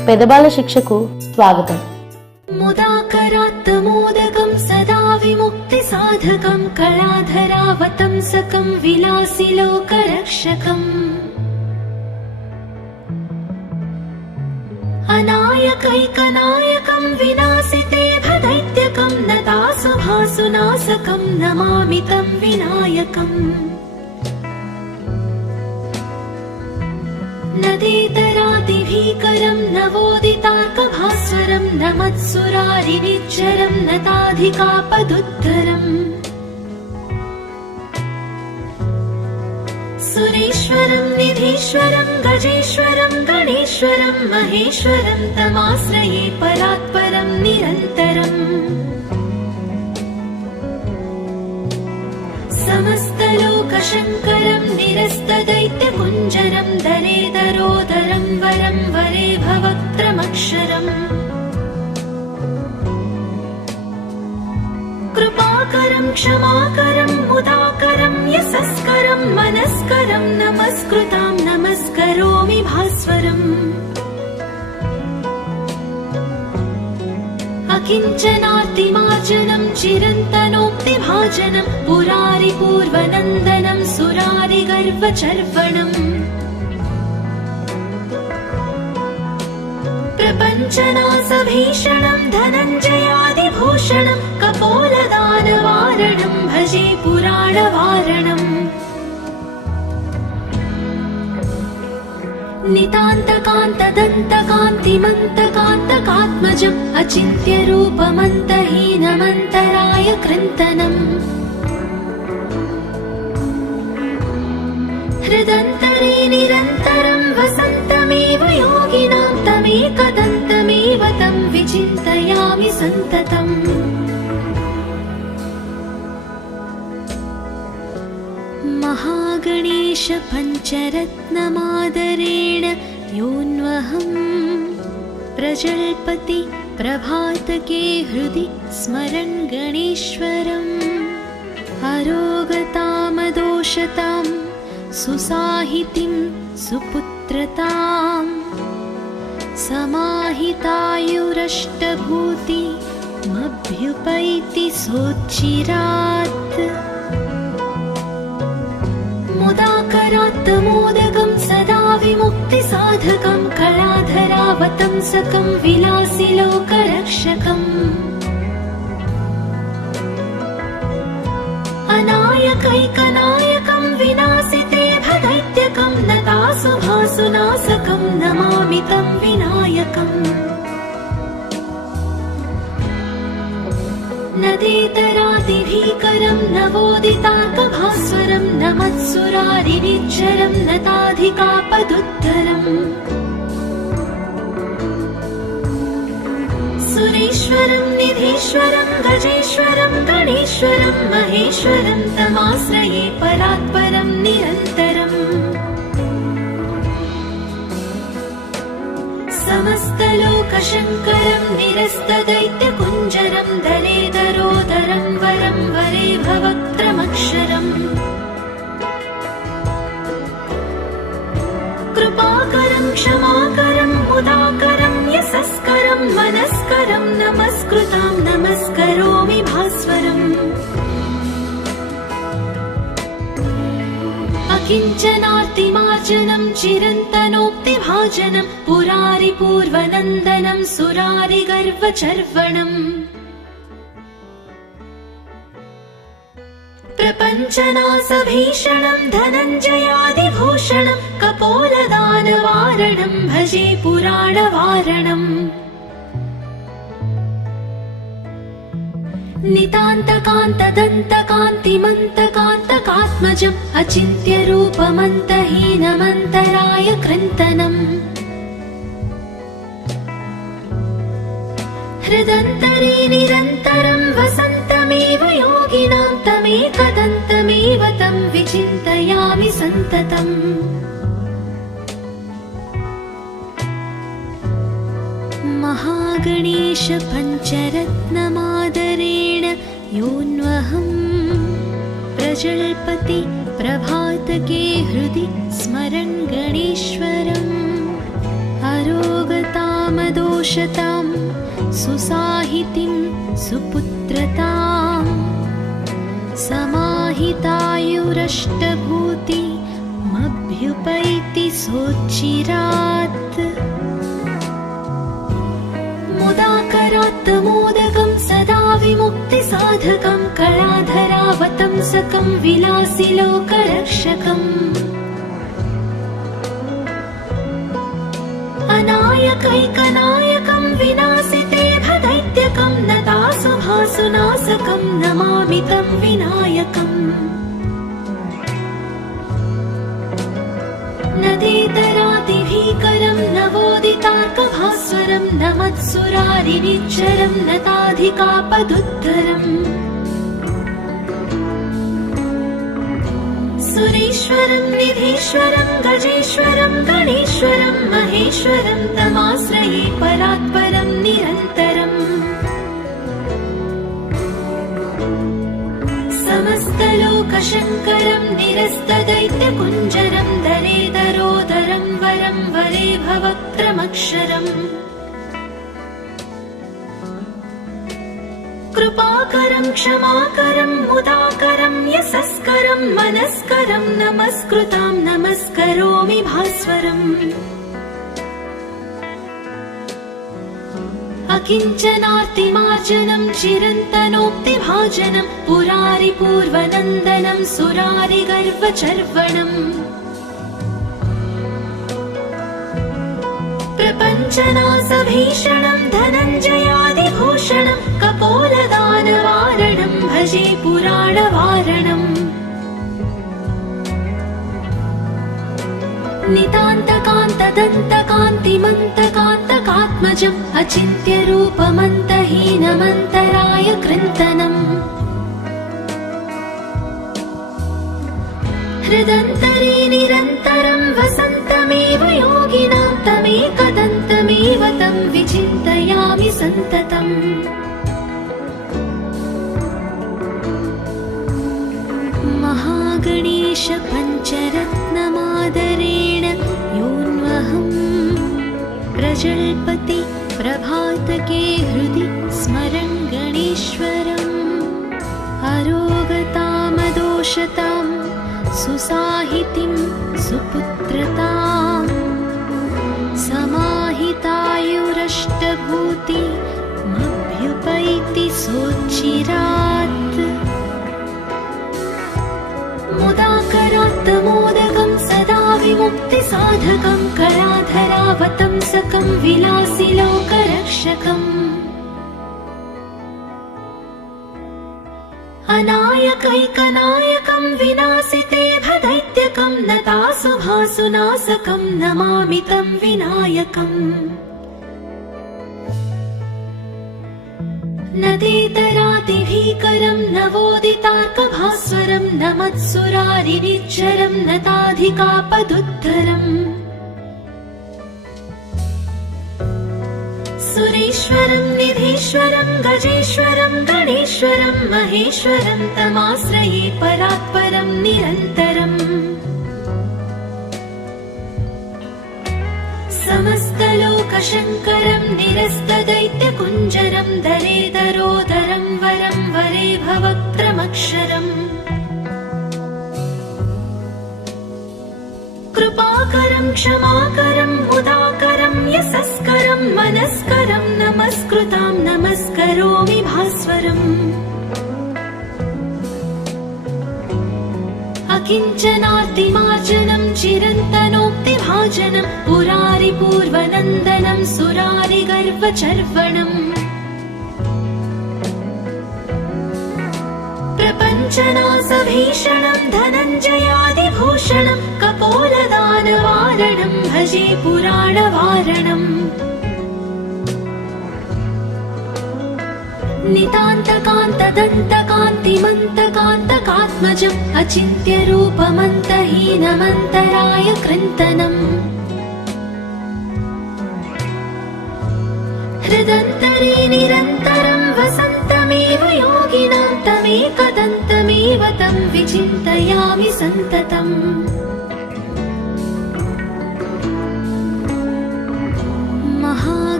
పెదబాల శిక్షకు స్వాగతం. ముదాకరాత్తమోదకం సదా విముక్తి సాధకం కళాధరావతంసకం విలాసి లోకరక్షకం అనాయకైకనాయకం వినాశితే భదైత్యకం నతాసుభాసునాశకం నమామి తం వినాయకం నదేతరాదిభీకరం నవోదితార్కభాస్వరం నమత్సురారినిచ్చరం నతాధికాపదుద్ధరం సురేశ్వరం నిధీశ్వరం గజేశ్వరం గణేశ్వరం మహేశ్వరం తమాశ్రయే పరాత్పరం నిరంతరం సమస్తలోకశంకరం నిరస్తదైత్యకుంజరం దరేదరోదరం వరం వరే భవక్త్రమక్షరం కృపాకరం క్షమాకరం ముదాకరం యశస్కరం మనస్కరం నమస్కృతాం నమస్కరోమి భాస్వరం అకించనార్తిమార్జనం చిరంతనోక్తిభాజనం పురారి పూర్వనందనం సురారి గర్వచర్వణం ప్రపంచనాశభీషణం ధనంజయాదిభూషణం కపోలదానవారణం భజే పురాణవారణం నితాంతకాంతదంతకాంతిమంతకాంతకాత్మజం అచింత్యరూపమంతహీనమంతరాయ కృంతనం హృదంతరే నిరంతరం వసంతమేవ యోగినాం తమేకదంతమేవ తం విచింతయామి సంతతం महागणेश पञ्चरत्नमादरेण योऽन्वहं प्रजल्पति प्रभातके हृदि स्मरन् गणेश्वरम् अरोगतामदोषतां सुसाहितिं सुपुत्रतां समाहितायुरष्टभूति मभ्युपैति सोच्चिरात् मुदाकरात्तमोदकं सदा विमुक्ति साधकं कलाधरावतंसकं विलासी लोकरक्षकम् अनायकैकनायकं विनाशिते भदैत्यकं नतासुभासुनाशकं नमामि तं विनायकम् नदेतरादिभीकरं नवोदितार्कभास्वरं नमत्सुरारिनिच्चरं नताधिकापदुद्धरम् सुरेश्वरं निधीश्वरं गजेश्वरं गणेश्वरं महेश्वरं तमाश्रये परात्परं निरन्तरम् समस्तलोकशङ्करं निरस्तदैत्यकुञ्जरं दलेदरोदरं वरं वरे भवक्त्रमक्षरम् कृपाकरं क्षमाकरं मुदाकरं यशस्करं मनस्करं नमस्कृतां नमस्करोमि भास्वरम् अकिञ्चनार्तिमार्जनं चिरन्तनोक्तिभाजनं पुरारि पूर्वनन्दनं सुरारि गर्वचर्वणम् प्रपञ्चनाशभीषणं धनञ्जयादिभूषणं कपोलदानवारणं भजे पुराणवारणम् नितान्तकान्तदन्तकान्तिमन्तकान्तकात्मजम् अचिन्त्यरूपमन्तहीनमन्तराय कृन्तनम् हृदन्तरे निरन्तरं वसन्तमेव योगिनां तमेकदन्तमेव तं विचिन्तयामि सन्ततम् महागणेश पञ्चरत्नमादरेण योऽन्वहं प्रजल्पति प्रभातके हृदि स्मरन् गणेश्वरम् अरोगताम महागणेशपञ्चरत्नमादोषतां सुसाहितिं सुपुत्रताम् समाहितायुरष्टभूतिमभ्युपैति सोच्चिरात् मुदाकरात्तमोदकं सदा विमुक्तिसाधकं कलाधरावतंसकं विलासिलोकरक्षकम् अनायकैकनायकं विनाशिते भदैत्यकं नतासुभासुनाशकं नमामि तं विनायकम् नदेतरातिभीकरं नवोदितार्कभास्वरं नमत्सुरारिनिच्चरं नताधिकापदुद्धरम् सुरेश्वरं निधीश्वरं गजेश्वरं गणेश्वरं महेश्वरं तमाश्रये परात्परं निरन्तरम् समस्तलोकशङ्करं निरस्तदैत्यकुञ्जरं दरेदरोदरं वरं वरे भवक्त्रमक्षरम् कृपाकरं क्षमाकरं मुदाकरं यशस्करं मनस्करं नमस्कृतां नमस्करोमि भास्वरम् अकिञ्चनार्तिमार्जनं चिरन्तनोक्तिभाजनं पुरारिपूर्वनन्दनं सुरारिगर्वचर्वणम् प्रपञ्चनाशभीषणं धनञ्जयादिभूषणं कपोलदानवारणं भजे पुराणवारणम् नितान्तकान्तदन्तकान्तिमन्तकान्तकात्मजम् अचिन्त्यरूपमन्तहीनमन्तराय कृन्तनम् हृदन्तरे निरन्तरं वसन्तमेव योगिनां तमेकदन्तमेव तं विचिन्तयामि सन्ततम् महागणेशपञ्चरत्नमादरेण योऽन्वहम् प्रजल्पति प्रभातके हृदि स्मरन् गणेश्वरम् अरोगतामदोषतां सुसाहितिं सुपुत्रताम् समाहितायुरष्टभूतिमभ्युपैति सोच्चिरात् मुदाकरात्तमोदकं सदा विमुक्तिसाधकं कलाधरावतंसकं विलासिलोकरक्षकम् अनायकैकनायकं विनाशिते भदैत्यकं नतासुभासुनाशकं नमामि तं विनायकम् नदेतरातिभीकरं नवोदितार्कभास्वरं नमत्सुरारिनिच्चरं नताधिकापदुद्धरम् सुरेश्वरं निधीश्वरं गजेश्वरं गणेश्वरं महेश्वरं तमाश्रये परात्परं निरन्तरम् समस्तलोकशङ्करं निरस्तदैत्यकुञ्जरं दरेदरोदरं वरं वरे भवक्त्रमक्षरम् कृपाकरं क्षमाकरं मुदाकरं यशस्करं मनस्करं नमस्कृतां नमस्करोमि भास्वरम् अकिञ्चनार्तिमार्जनं चिरन्तनोक्तिभाजनं पुरारिपूर्वनन्दनं सुरारिगर्वचर्वणम् प्रपञ्चनाशभीषणं धनञ्जयादिभूषणं कपोलदानवारणं भजे पुराणवारणम् नितान्तकान्तदन्तकान्तिमन्तकान्तकात्मजम् अचिन्त्यरूपमन्तहीनमन्तराय कृन्तनम् हृदन्तरे निरन्तरं वसन्तमेव योगिनां तमेकदन्तमेव तं विचिन्तयामि सन्ततम्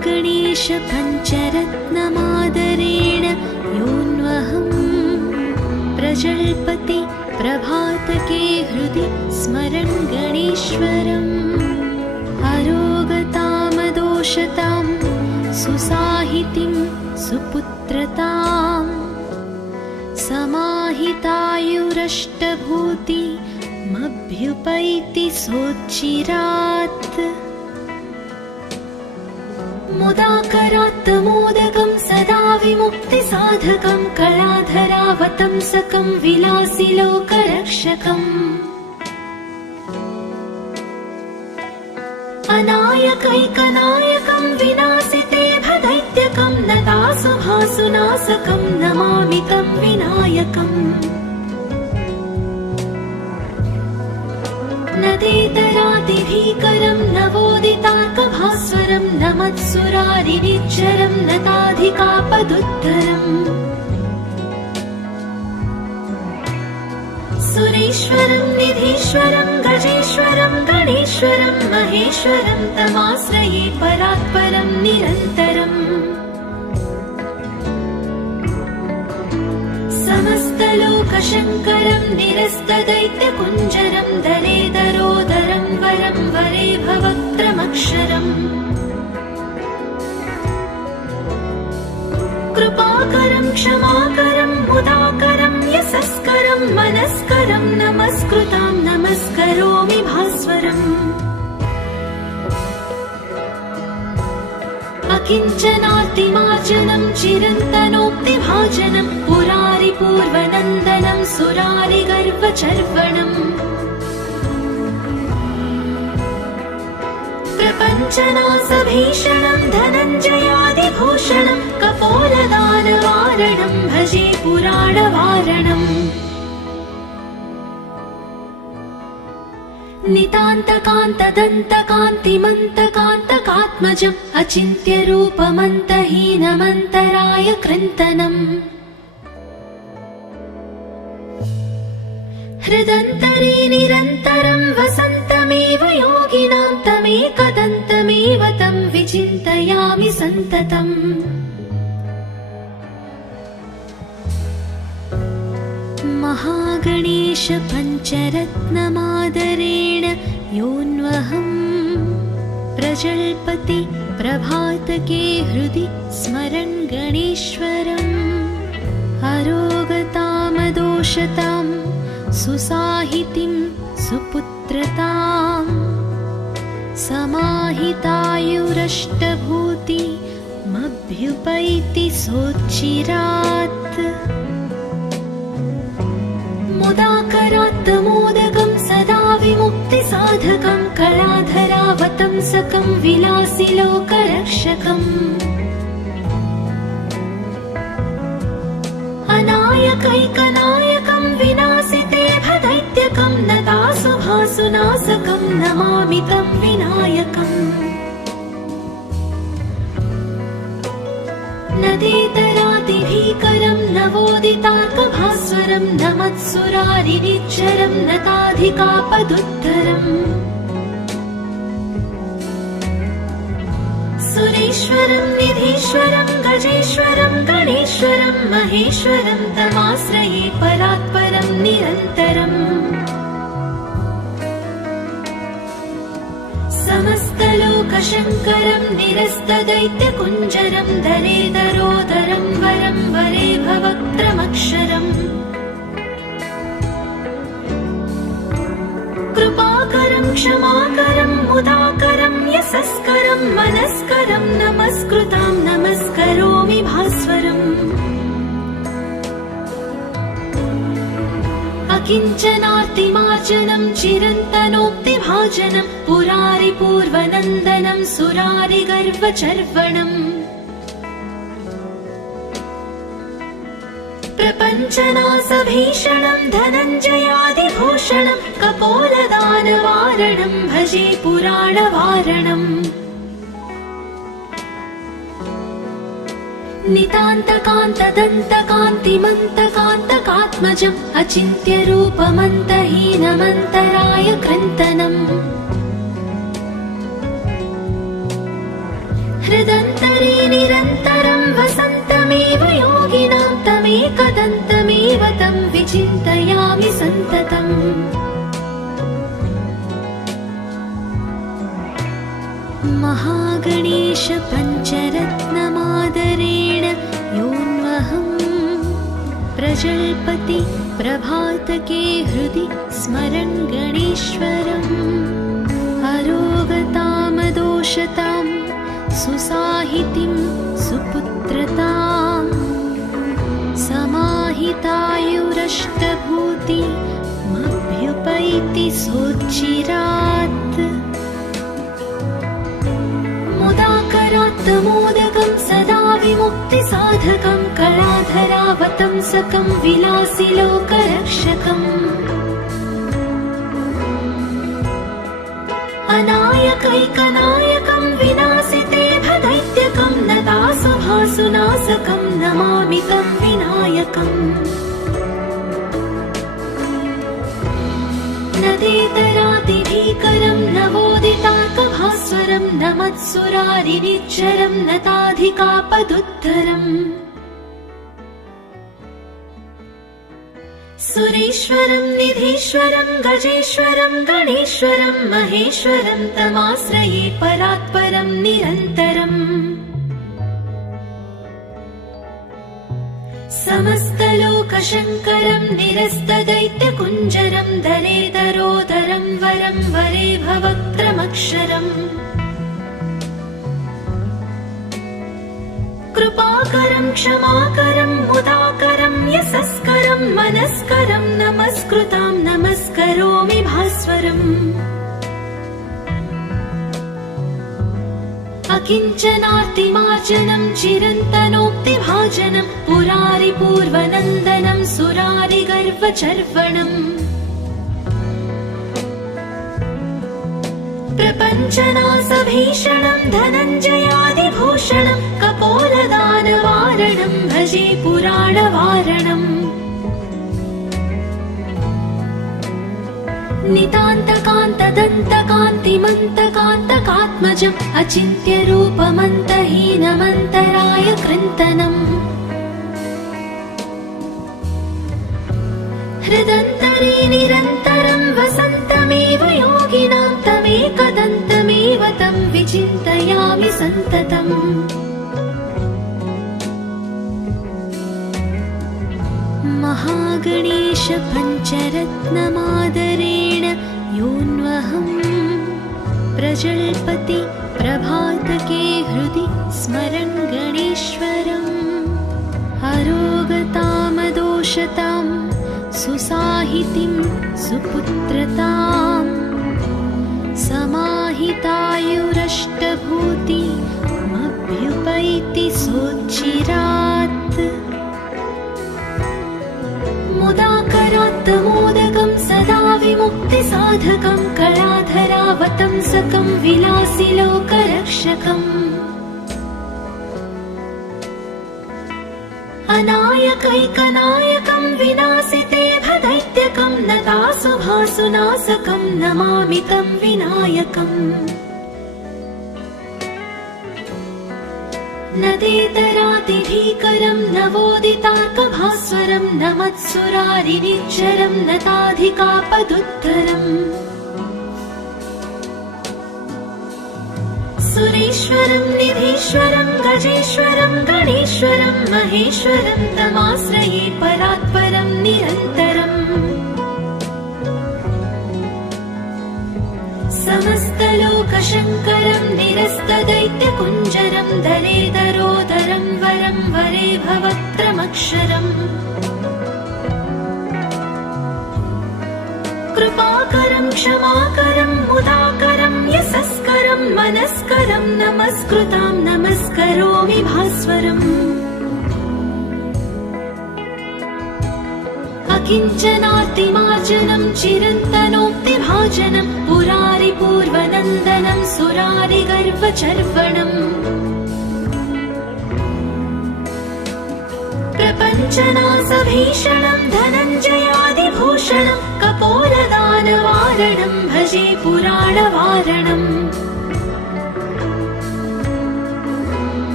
महागणेश पञ्चरत्नमादरेण योऽन्वहम् प्रजल्पति प्रभातके हृदि स्मरन् गणेश्वरम् अरोगतामदोषतां सुसाहितिं सुपुत्रताम् समाहितायुरष्टभूतिमभ्युपैति सोच्चिरात् मुदाकरात् मोदकं सदा विमुक्तिसाधकं कलाधरावतंसकं विलासिलोकरक्षकम् अनायकैकनायकं विनाशिते भदैत्यकं नतासुभासुनाशकं नमामि तं विनायकम् नदेतरादिभीकरं नवोदितार्कभास्वरं नमत्सुरारिनिच्चरं नताधिकापदुद्धरम् सुरेश्वरं निधीश्वरं गजेश्वरं गणेश्वरं महेश्वरं तमाश्रये परात्परं निरन्तरम् समस्तलोकशङ्करं निरस्तदैत्यकुञ्जरं दरेदरोदरं वरं वरे भवक्त्रमक्षरम् कृपाकरं क्षमाकरं मुदाकरं यशस्करं मनस्करं नमस्कृतां नमस्करोमि भास्वरम् अकिञ्चनार्तिमार्जनं चिरन्तनोक्तिभाजनं पुरारिपूर्वनन्दनं सुरारिगर्वचर्वणम् प्रपञ्चनासभीषणं धनञ्जयादिभूषणं कपोलदानवारणं भजे पुराणवारणम् नितान्तकान्तदन्तकान्तिमन्तकान्तकात्मजम् अचिन्त्यरूपमन्तहीनमन्तराय कृन्तनम् हृदन्तरे निरन्तरं वसन्तमेव योगिनां तमेकदन्तमेव तं विचिन्तयामि सन्ततम् महागणेश पञ्चरत्नमादरेण योऽन्वहम् प्रजल्पति प्रभातके हृदि स्मरन् गणेश्वरम् अरोगतामदोषतां सुसाहितिं सुपुत्रताम् समाहितायुरष्टभूतिमभ्युपैति सोच्चिरात् मुदाकरात् मोदकं सदा विमुक्तिसाधकं कलाधरावतंसकं विलासिलोकरक्षकम् अनायकैकनायकं विनाशिते भदैत्यकं नतासुभासुनाशकं नमामि तं विनायकम् नदेतरादिभीकरं नवोदितार्कभास्वरं नमत्सुरारिनिच्चरं नताधिकापदुद्धरम् सुरेश्वरं निधीश्वरं गजेश्वरं गणेश्वरं महेश्वरं तमाश्रये परात्परं निरन्तरम् समस्तलोकशङ्करं निरस्तदैत्यकुञ्जरं दरेदरोदरं वरं वरे भवक्त्रमक्षरम् कृपाकरं क्षमाकरं मुदाकरं यशस्करं मनस्करं नमस्कृतां नमस्करोमि भास्वरम् अकिञ्चनार्तिमार्जनं चिरन्तनोक्तिभाजनं पुरारिपूर्वनन्दनं सुरारिगर्वचर्वणम् प्रपञ्चनासभीषणं धनञ्जयादिभूषणं कपोलदानवारणं भजे पुराणवारणम् नितान्तकान्तदन्तकान्तिमन्तकान्तकात्मजम् अचिन्त्यरूपमन्तहीनमन्तराय कृन्तनम् हृदन्तरे निरन्तरं वसन्तमेव योगिनां तमेकदन्तमेव तं विचिन्तयामि सन्ततम्। महागणेश पञ्चरत्नमादरेण योऽन्वहम् प्रजल्पति प्रभातके हृदि स्मरन् गणेश्वरम्। अरोगतामदोषतां सुसाहितिं सुपुत्रताम् समाहितायुरष्टभूतिमभ्युपैति सोच्चिरात्। मुदाकरात्तमोदकं सदा विमुक्तिसाधकं कलाधरावतंसकं विलासिलोकरक्षकम्। अनायकैकनायकं विनाशिते भदैत्यकं नतासुभासुनाशकं नमामि तं विनायकम्। नदेतरातिभीकरं नवोदितार्कभास्वरं नमत्सुरारिनिच्चरं नताधिकापदुद्धरम्। सुरेश्वरं निधीश्वरं गजेश्वरं गणेश्वरं महेश्वरं तमाश्रये परात्परं निरन्तरम्। समस्तलोकशङ्करं निरस्तदैत्यकुञ्जरं दलेदरोदरं वरं वरे भवक्त्रमक्षरम्। कृपाकरं क्षमाकरं मुदाकरं यशस्करं मनस्करं नमस्कृतां नमस्करोमि भास्वरम्। अकिञ्चनार्तिमार्जनं चिरन्तनोक्तिभाजनं पुरारिपूर्वनन्दनं सुरारिगर्वचर्वणम्। प्रपञ्चनाशभीषणं धनञ्जयादिभूषणं कपोलदानवारणं भजे पुराणवारणम्। नितान्तकान्तदन्तकान्तिमन्तकान्तकात्मजम् अचिन्त्यरूपमन्तहीनमन्तराय कृन्तनम्। हृदन्तरे निरन्तरं वसन्तमेव योगिनां तमेकदन्तमेव तं विचिन्तयामि सन्ततम्। महागणेश पञ्चरत्नमादरेण योऽन्वहम् प्रजल्पति प्रभातके हृदि स्मरन् गणेश्वरम्। अरोगतामदोषतां सुसाहितिं सुपुत्रताम् समाहितायुरष्टभूतिमभ्युपैति सोच्चिरात्। मुदाकरात्तमोदकं सदा विमुक्तिसाधकं कलाधरावतंसकं विलासिलोकरक्षकम्। अनायकैकनायकं विनाशिते भदैत्यकं नतासुभासुनाशकं नमामि तं विनायकम्। नदेतरातिभीकरं नवोदितार्कभास्वरं नमत्सुरारिनिच्चरं नताधिकापदुद्धरम्। सुरेश्वरं निधीश्वरं गजेश्वरं गणेश्वरं महेश्वरं तमाश्रये परात्परं निरन्तरम्। समस्तलोकशङ्करं निरस्तदैत्यकुञ्जरं दलेदरोदरं वरं वरे भवक्त्रमक्षरम्। कृपाकरं क्षमाकरं मुदाकरं यशस्करं मनस्करं नमस्कृतां नमस्करोमि भास्वरम्। अकिञ्चनार्तिमार्जनं चिरन्तनोक्तिभाजनं पुरारिपूर्वनन्दनं सुरारिगर्वचर्वणम्। प्रपञ्चनाशभीषणं धनञ्जयादिभूषणं कपोलदानवारणं भजे पुराणवारणम्।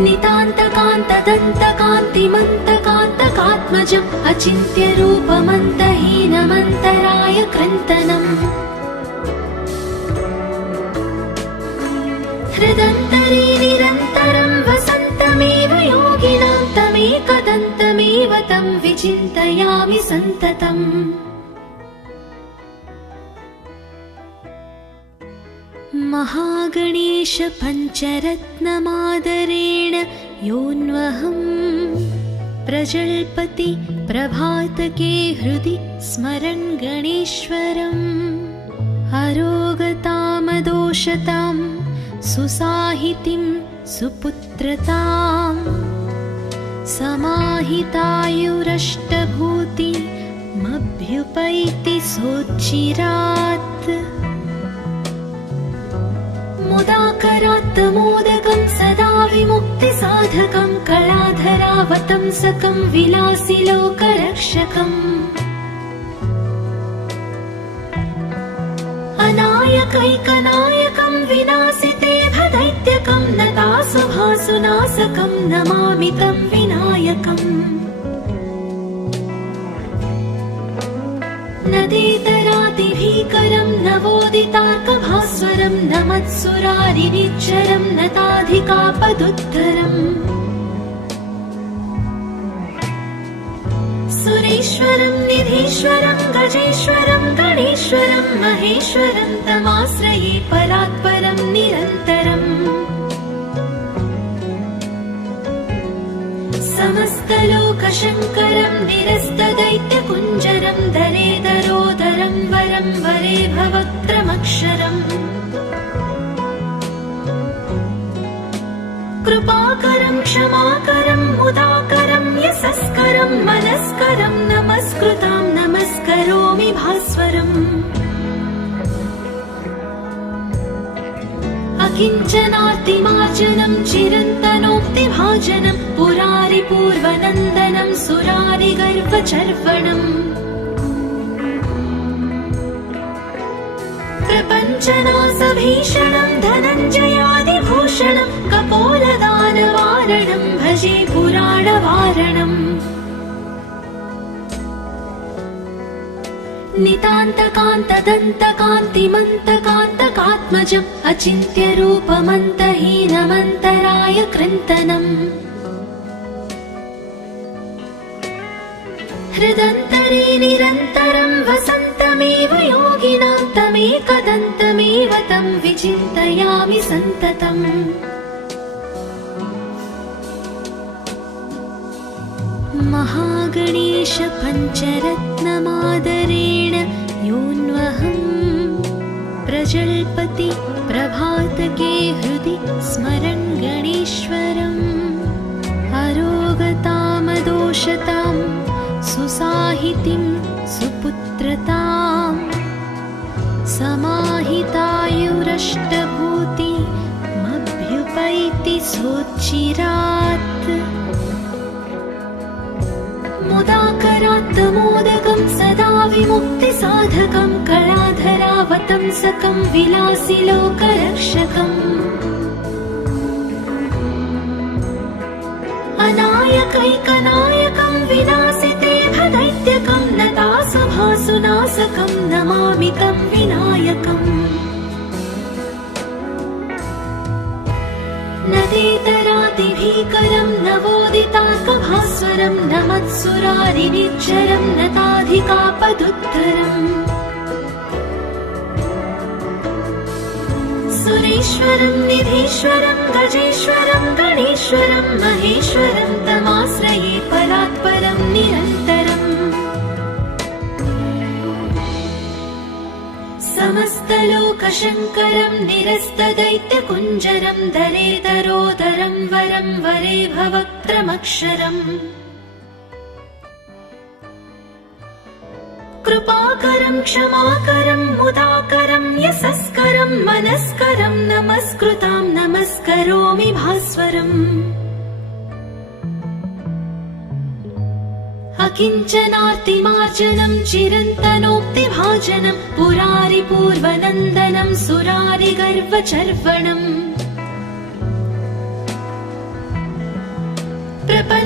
नितान्तकान्तदन्तकान्तिमन्तकान्तकात्मजम् अचिन्त्यरूपमन्तहीनमन्तराय कृन्तनम् हृदन्तरे निरन्तरं वसन्तमेव योगिनां तमेकदन्तमेव तं विचिन्तयामि सन्ततम् महागणेश पञ्चरत्नमादरेण योऽन्वहम् प्रजल्पति प्रभातके हृदि स्मरन् गणेश्वरम् अरोगतामदोषतां सुसाहितिं सुपुत्रताम् समाहितायुरष्टभूतिमभ्युपैति सोच्चिरात् मुदाकरात् मोदकं सदा विमुक्तिसाधकं कलाधरावतंसकं विलासिलोकरक्षकम् अनायकैकनायकं विनाशिते भदैत्यकं नतासुभासुनाशकं नमामि तं विनायकम् नदेतरादिभीकरं नवोदितार्कभास्वरं नमत्सुरारिनिच्चरं नताधिकापदुद्धरम् सुरेश्वरं निधीश्वरं गजेश्वरं गणेश्वरं महेश्वरं तमाश्रये परात्परं निरन्तरम् समस्तलोकशङ्करं निरस्तदैत्यकुञ्जरं दरेदरोदरं वरं वरे भवक्त्रमक्षरम् कृपाकरं क्षमाकरं मुदाकरं यशस्करं मनस्करं नमस्कृतां नमस्करोमि भास्वरम् अकिञ्चनार्तिमार्जनं चिरन्तनोक्तिभाजनं पुरारिपूर्वनन्दनं सुरारिगर्वचर्वणम् प्रपञ्चनाशभीषणं धनञ्जयादिभूषणं कपोलदानवारणं भजे पुराणवारणम् नितान्तकान्तदन्तकान्तिमन्तकान्तकात्मजम् अचिन्त्यरूपमन्तहीनमन्तराय कृन्तनम् हृदन्तरे निरन्तरं वसन्तमेव योगिनां तमेकदन्तमेव तं विचिन्तयामि सन्ततम् महागणेश पञ्चरत्नमादरेण योऽन्वहम् प्रजल्पति प्रभातके हृदि स्मरन् गणेश्वरम् अरोगतामदोषतां सुसाहितिं सुपुत्रताम् समाहितायुरष्टभूतिमभ्युपैति सोच्चिरात् मुदाकरात् मोदकं सदा विमुक्तिसाधकं कलाधरावतंसकं विलासिलोकरक्षकम् अनायकैकनायकं विनाशिते भदैत्यकं नतासुभासुनाशकं नमामि तं विनायकम् नदेतरादिभीकरं नवोदितार्कभास्वरं नमत्सुरारिनिच्चरं नताधिकापदुद्धरम् सुरेश्वरं निधीश्वरं गजेश्वरं गणेश्वरं महेश्वरं तमाश्रये परात्परं निरन्तरम् समस्तलोकशङ्करं निरस्तदैत्यकुञ्जरं दरेदरोदरं वरं वरे भवक्त्रमक्षरम् कृपाकरं क्षमाकरं मुदाकरं यशस्करं मनस्करं नमस्कृतां नमस्करोमि भास्वरम् अकिञ्चनार्तिमार्जनं चिरन्तनोक्तिभाजनं पुरारिपूर्वनन्दनं सुरारिगर्वचर्वणम्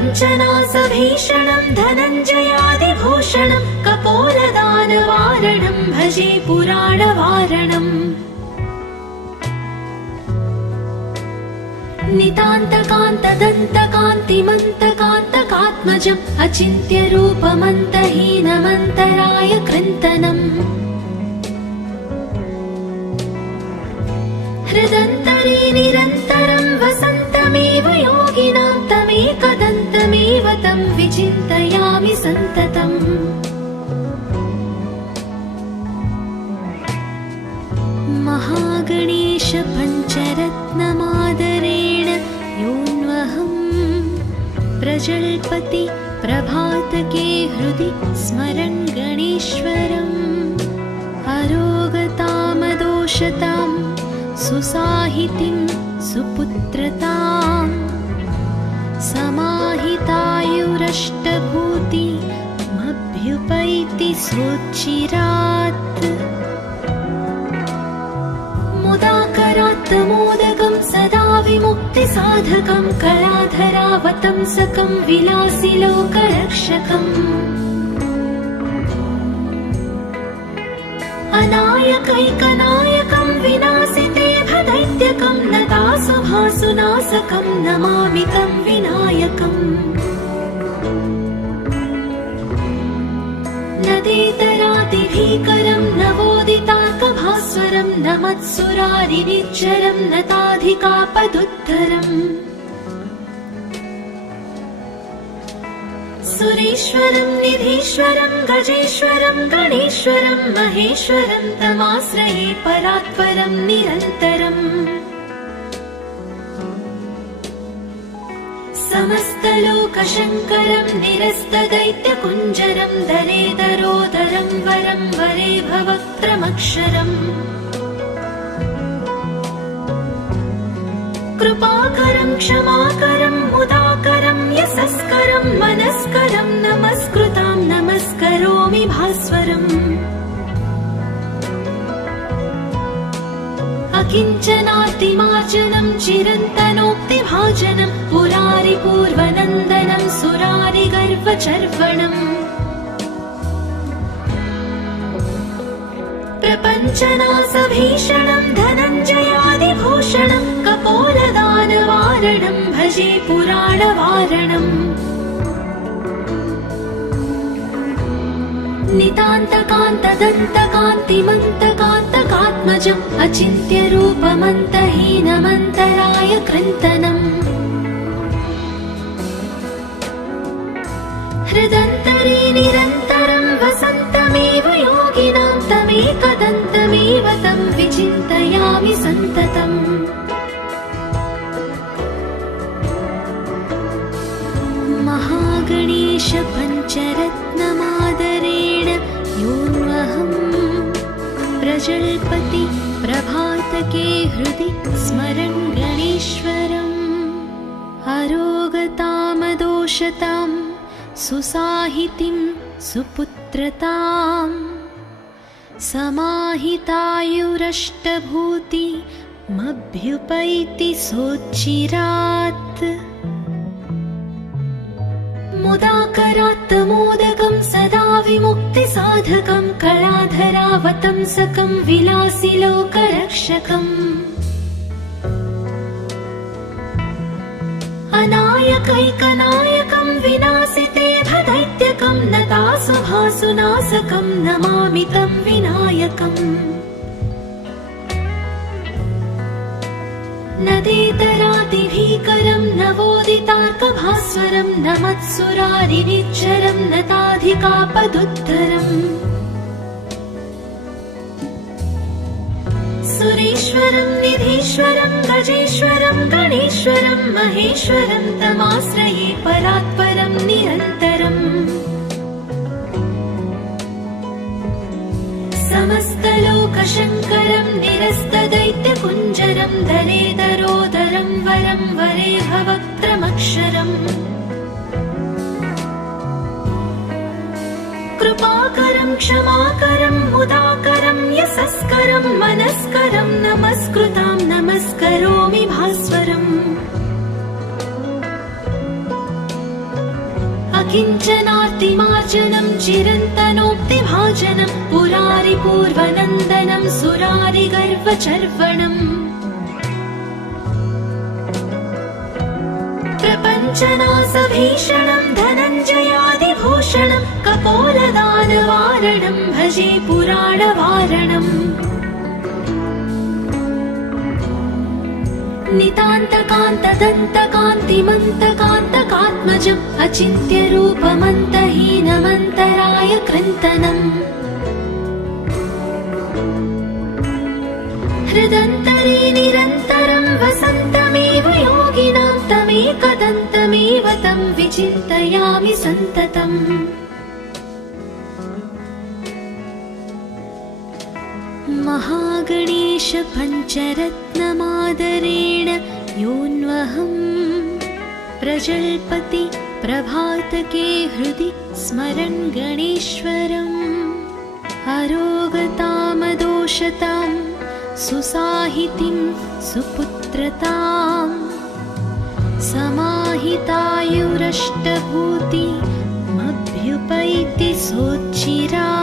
प्रपञ्चनासभीषणं धनञ्जयादिभूषणं कपोलदानवारणं भजे पुराणवारणम् नितान्तकान्तदन्तकान्तिमन्तकान्तकात्मजम् अचिन्त्यरूपमन्तहीनमन्तराय कृन्तनम् हृदन्तरे निरन्तरं वसन्तमेव योगिनां तमेकदन्तमेव तं विचिन्तयामि सन्ततम् महागणेश पञ्चरत्नमादरेण योऽन्वहं प्रजल्पति प्रभातके हृदि स्मरन् गणेश्वरम् अरोगतामदोषतां सुसाहितिं सुपुत्रतां समाहितायुरष्टभूतिमभ्युपैति सोच्चिरात् मुदाकरात् मोदकं सदा विमुक्तिसाधकं कलाधरावतंसकं विलासिलोकरक्षकम् अनायकैकनायकं विनाशिते भदैत्यकं नतासुभासुनाशकं नमामि तं विनायकम् नदेतरातिभीकरं नवोदितार्कभास्वरं नमत्सुरारिनिच्चरं नताधिकापदुद्धरम् सुरेश्वरं निधीश्वरं गजेश्वरं गणेश्वरं महेश्वरं तमाश्रये परात्परं निरन्तरम् समस्तलोकशङ्करं निरस्तदैत्यकुञ्जरं दरेदरोदरं वरं वरे भवक्त्रमक्षरम् कृपाकरं क्षमाकरं मुदाकरं यशस्करं मनस्करं नमस्कृतां नमस्करोमि भास्वरम् अकिञ्चनातिमार्जनं चिरन्तनोक्तिभाजनं पुरारिपूर्वनन्दनं सुरारिगर्वचर्वणम् प्रपञ्चनासभीषणं धनञ्जयादिभूषणं कपोलदानवारणं भजे पुराणवारणम् नितान्तकान्तदन्तकान्तिमन्तकान्तकात्मजम् अचिन्त्यरूपमन्तहीनमन्तराय कृन्तनम् हृदन्तरे निरन्तरं वसन्तमेव योगिनां तमेकदन्तमेव तं विचिन्तयामि सन्ततम् महागणेश पञ्चरत्नमादरेण योऽन्वहं प्रजल्पति प्रभातके हृदि स्मरन् गणेश्वरम् अरोगतामदोषतां सुसाहितिं सुपुत्रतां समाहितायुरष्टभूतिमभ्युपैति सोच्चिरात् मुदाकरात् मोदकं सदा विमुक्तिसाधकं कलाधरावतंसकं विलासिलोकरक्षकम् अनायकैकनायकं विनाशिते भदैत्यकं नतासुभासुनाशकं नमामि तं विनायकम् नदेतरातिभीकरं नवोदितार्कभास्वरं नमत्सुरारिनिच्चरं नताधिकापदुद्धरम् सुरेश्वरं निधीश्वरं गजेश्वरं गणेश्वरं महेश्वरं तमाश्रये परात्परं निरन्तरम् समस्तलोकशङ्करं निरस्तदैत्यकुञ्जरं दरेदरोदरं वरं वरे भवक्त्रमक्षरम् कृपाकरं क्षमाकरं मुदाकरं यशस्करं मनस्करं नमस्कृतां नमस्करोमि भास्वरम् किञ्चनार्तिमार्जनं चिरन्तनोक्तिभाजनं पुरारिपूर्वनन्दनं सुरारिगर्वचर्वणम् प्रपञ्चनासभीषणं धनञ्जयादिभूषणं कपोलदानवारणं भजे पुराणवारणम् नितान्तकान्तदन्तकान्तिमन्तकान्तकात्मजम् अचिन्त्यरूपमन्तहीनमन्तराय कृन्तनम् हृदन्तरे निरन्तरं वसन्तमेव योगिनां तमेकदन्तमेव तं विचिन्तयामि सन्ततम् महागणेश पञ्चरत्नमादरेण योऽन्वहं प्रजल्पति प्रभातके हृदि स्मरन् गणेश्वरम् अरोगतामदोषतां सुसाहितिं सुपुत्रतां समाहितायुरष्टभूतिमभ्युपैति सोच्चिरा